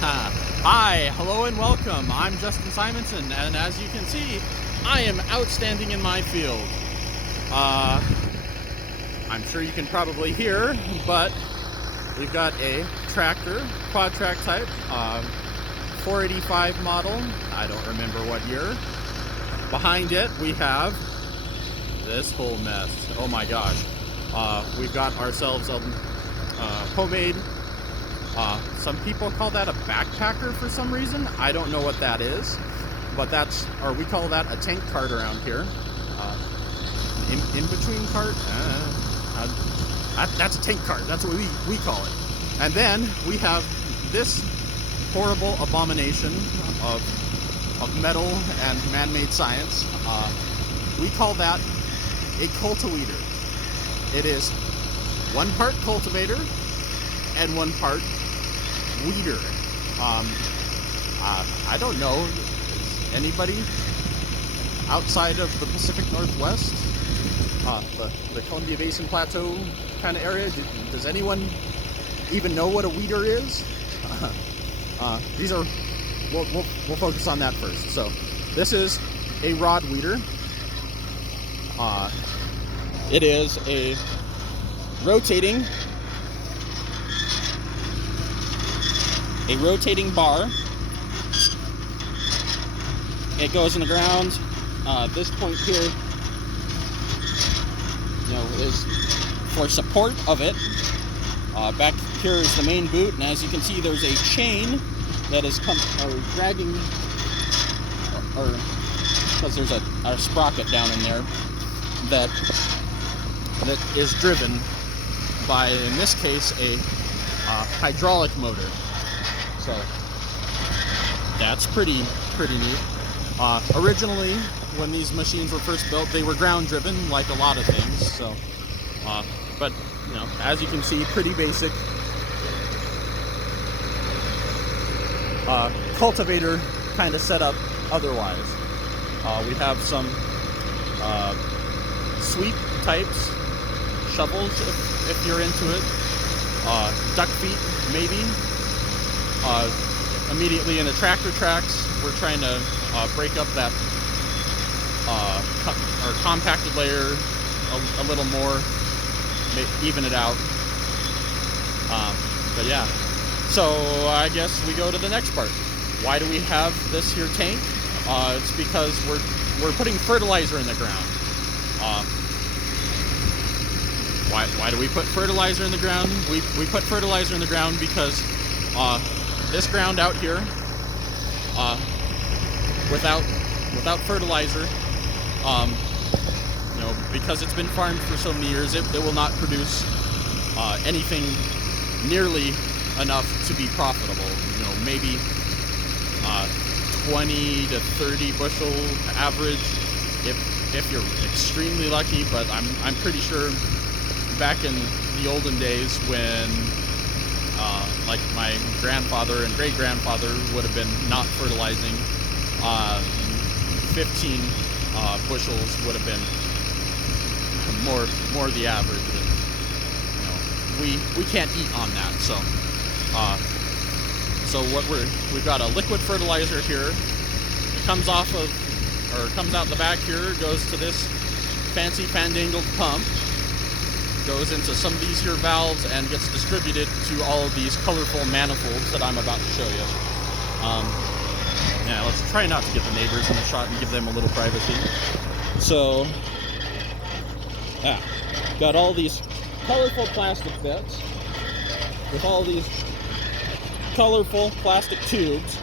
Hi, hello and welcome. I'm Justin Simonson, and as you can see, I am outstanding in my field. I'm sure you can probably hear, but we've got a tractor, quad track type, 485 model. I don't remember what year. Behind it, we have this whole mess. Oh my gosh. We've got ourselves a homemade, some people call that a backpacker for some reason. I don't know what that is, but we call that a tank cart around here. In-between cart? That's a tank cart. That's what we call it. And then we have this horrible abomination of metal and man-made science. We call that a culti-weeder. It is one part cultivator and one part weeder. I don't know, is anybody outside of the Pacific Northwest, the Columbia Basin Plateau kind of area, does anyone even know what a weeder is? We'll focus on that first. So this is a rod weeder. It is a rotating bar. It goes in the ground. This point here, is for support of it. Back here is the main boot, and as you can see, there's a chain that is dragging, or because there's a sprocket down in there that is driven by, in this case, a hydraulic motor. So that's pretty neat. Originally, when these machines were first built, they were ground driven, like a lot of things. So, but as you can see, pretty basic cultivator kind of setup. Otherwise, we have some sweep types, shovels if you're into it, duck feet maybe. Immediately in the tractor tracks, we're trying to break up that or compacted layer a little more, even it out. But yeah, so I guess we go to the next part. Why do we have this here tank? It's because we're putting fertilizer in the ground. Why do we put fertilizer in the ground? We put fertilizer in the ground because this ground out here, without fertilizer, because it's been farmed for so many years, it will not produce anything nearly enough to be profitable. Maybe 20 to 30 bushel average, if you're extremely lucky. But I'm pretty sure back in the olden days when like my grandfather and great-grandfather would have been not fertilizing, 15 bushels would have been more the average, and we can't eat on that. So we've got a liquid fertilizer here. It comes out the back here, goes to this fancy fandangled pump, goes into some of these here valves, and gets distributed to all of these colorful manifolds that I'm about to show you. Yeah, let's try not to get the neighbors in the shot and give them a little privacy. So, got all these colorful plastic bits with all these colorful plastic tubes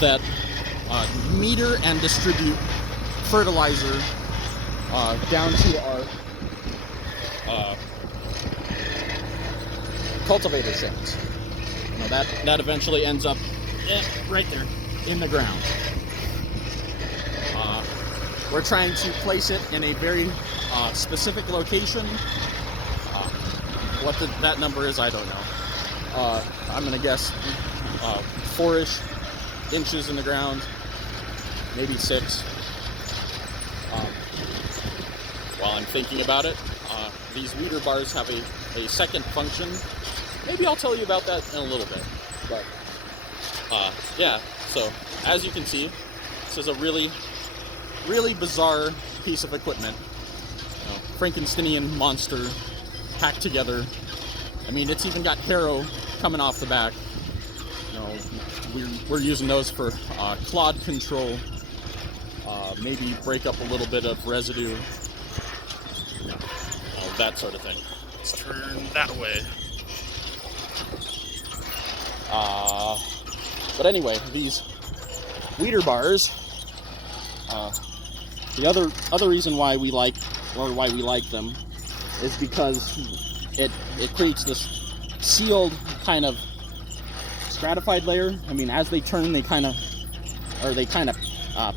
that meter and distribute fertilizer down to our cultivator sheds. That eventually ends up right there in the ground. We're trying to place it in a very specific location. What that number is, I don't know. I'm gonna guess 4-ish inches in the ground, maybe 6. While I'm thinking about it, these weeder bars have a second function maybe I'll tell you about that in a little bit. But yeah, so as you can see, this is a really bizarre piece of equipment. You know, Frankensteinian monster packed together. I mean, it's even got harrow coming off the back. You know, we're using those for clod control. Maybe break up a little bit of residue. That sort of thing. Let's turn that way. But anyway, these weeder bars. The other reason why we like them is because it creates this sealed kind of stratified layer. I mean, as they turn, they kind of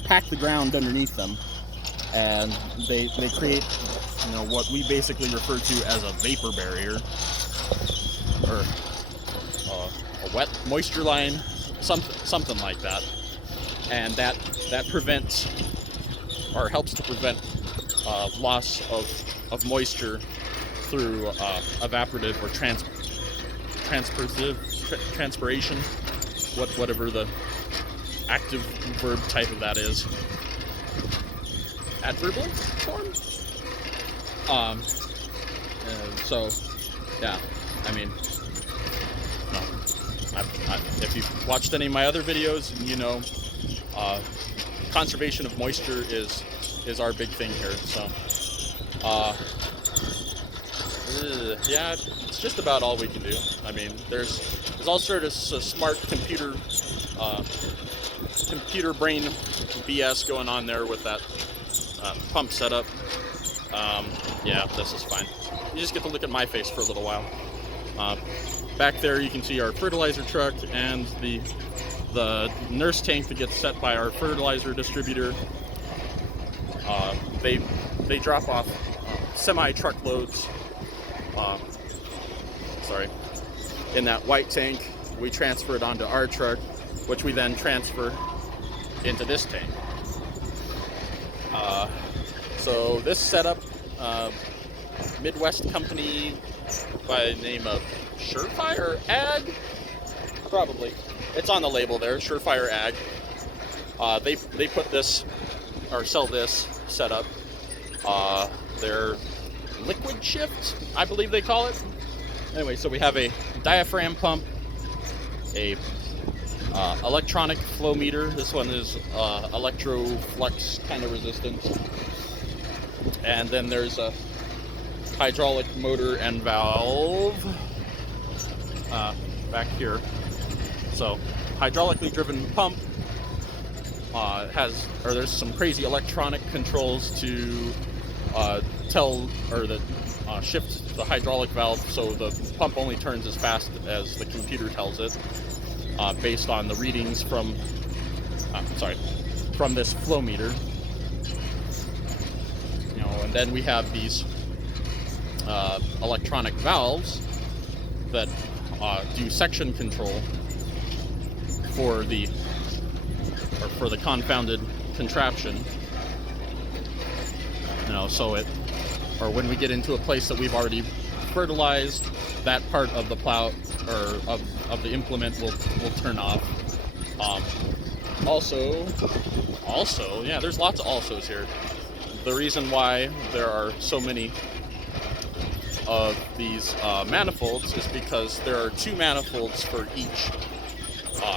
pack the ground underneath them, and they create, you know, what we basically refer to as a vapor barrier, or a wet moisture line, something like that, and that prevents or helps to prevent loss of moisture through evaporative or transpiration, whatever the active verb type of that is. Adverbial form? So, yeah, I mean, no, if you've watched any of my other videos, you know, conservation of moisture is our big thing here. So, yeah, it's just about all we can do. I mean, there's all sorts of smart computer brain BS going on there with that pump setup. Yeah, this is fine. You just get to look at my face for a little while. Back there you can see our fertilizer truck and the nurse tank that gets set by our fertilizer distributor. They drop off semi-truckloads, in that white tank. We transfer it onto our truck, which we then transfer into this tank. So this setup, Midwest company by the name of Surefire Ag, probably. It's on the label there, Surefire Ag. They put this, or sell this setup. Their liquid shift, I believe they call it. Anyway, so we have a diaphragm pump, a electronic flow meter. This one is electroflux kind of resistant. And then there's a hydraulic motor and valve back here. So hydraulically driven pump there's some crazy electronic controls to shift the hydraulic valve so the pump only turns as fast as the computer tells it, based on the readings from this flow meter. You know, and then we have these electronic valves that do section control for the confounded contraption. You know, when we get into a place that we've already fertilized, that part of the plow or of the implement will turn off. Also, yeah, there's lots of alsos here. The reason why there are so many of these manifolds is because there are two manifolds for each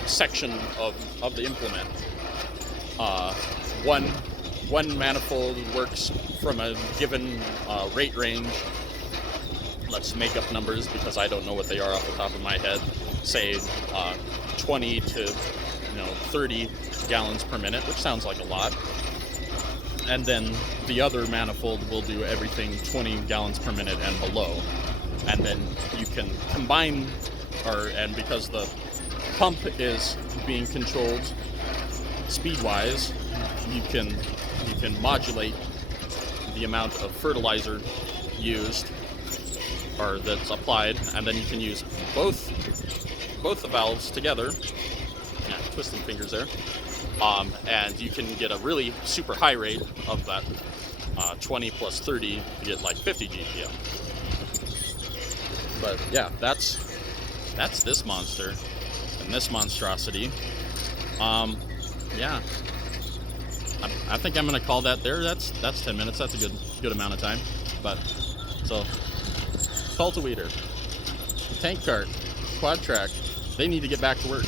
section of the implement. One manifold works from a given rate range. Let's make up numbers because I don't know what they are off the top of my head. Say 20 to 30 gallons per minute, which sounds like a lot. And then the other manifold will do everything 20 gallons per minute and below. And then you can combine, and because the pump is being controlled speed-wise, you can modulate the amount of fertilizer used or that's applied, and then you can use both the valves together. Yeah, twisting fingers there. And you can get a really super high rate of that 20 plus 30 to get like 50 GPM. But yeah, that's that's this monster and this monstrosity. Yeah, I think I'm gonna call that there. That's 10 minutes. That's a good amount of time. But so culti-weeder, tank cart, quad track, they need to get back to work.